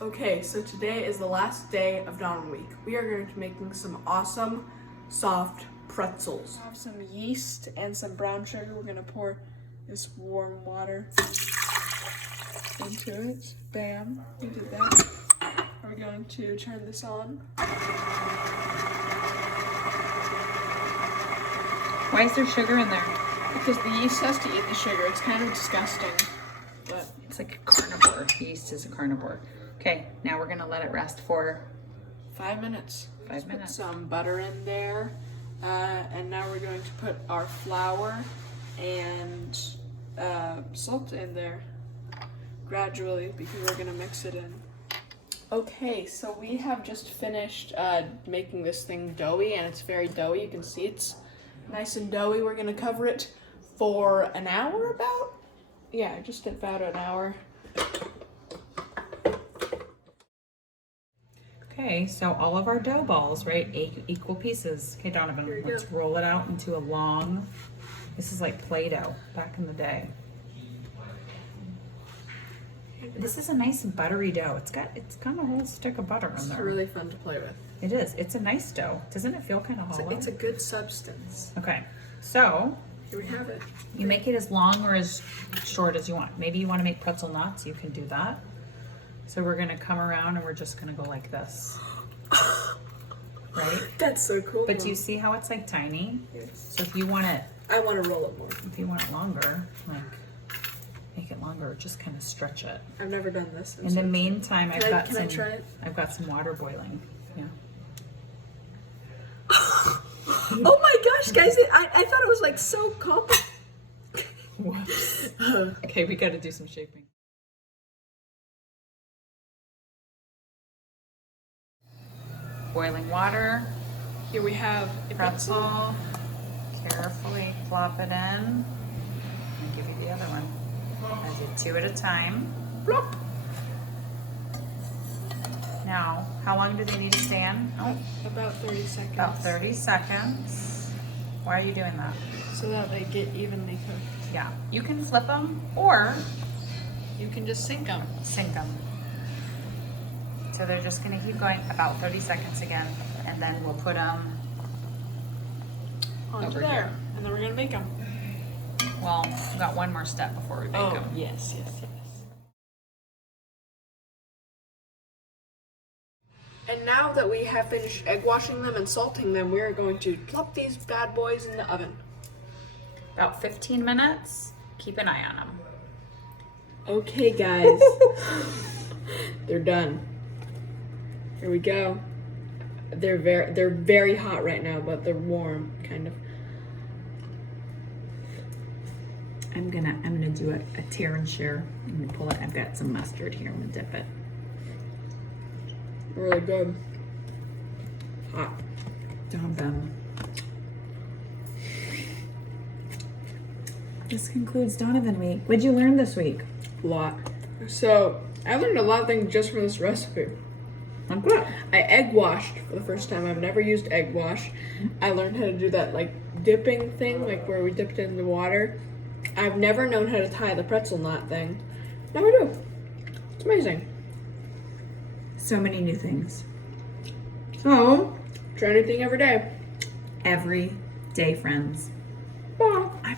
Okay, so today is the last day of Dawn Week. We are going to be making some awesome, soft pretzels. I have some yeast and some brown sugar. We're gonna pour this warm water into it. Bam, we did that. We're going to turn this on. Why is there sugar in there? Because the yeast has to eat the sugar. It's kind of disgusting, but It's like a carnivore. Yeast is a carnivore. Okay, now we're gonna let it rest for 5 minutes. 5 minutes. Put some butter in there, and now we're going to put our flour and salt in there gradually because we're gonna mix it in. Okay, so we have just finished making this thing doughy, and it's very doughy. You can see it's nice and doughy. We're gonna cover it for an hour about? Yeah, just about an hour. Okay, so all of our dough balls, right? Equal pieces. Okay, Donovan, let's roll it out into a long, this is like Play-Doh back in the day. This is a nice buttery dough. It's got a whole stick of butter in It's there. really fun to play with. It is. It's a nice dough. Doesn't it feel kind of hollow? It's a good substance. Okay, so Here we have it. you make it as long or as short as you want. Maybe you want to make pretzel knots, you can do that. So we're gonna come around and we're just gonna go like this. Right? That's so cool. But do you see how it's like tiny? Yes. So if you want it, I want to roll it more. if you want it longer, like make it longer, just kind of stretch it. I've never done this. In the meantime, Can I try it? I've got some water boiling. Yeah. Oh my gosh, guys! I thought it was like so complicated. Whoops. Okay, we got to do some shaping. Boiling water, Here we have a pretzel. Carefully plop it in. And give you the other one. I do 2 at a time. Plop. Now, how long do they need to stand? Oh, About 30 seconds. about 30 seconds. Why are you doing that? So that they get evenly cooked. Yeah, you can flip them or You can just sink them. sink them. So they're just gonna keep going about 30 seconds again, and then we'll put them Onto over there. here. And then we're gonna make them. Well, we've got one more step before we make them. yes. And now that we have finished egg washing them and salting them, we are going to plop these bad boys in the oven. About 15 minutes. Keep an eye on them. Okay, guys. They're done. Here we go. They're very hot right now, but they're warm, kind of. I'm gonna do a tear and share. I'm gonna pull it. I've got some mustard here. I'm gonna dip it. Really good. Hot. Dump them. This concludes Donovan Week. What'd you learn this week? A lot. So, I learned a lot of things just from this recipe. Like what? I egg washed for the first time. I've never used egg wash. I learned how to do that like dipping thing, like where we dipped it in the water. I've never known how to tie the pretzel knot thing. Now I do. It's amazing. So many new things. So, try anything every day. Every day, friends. Bye.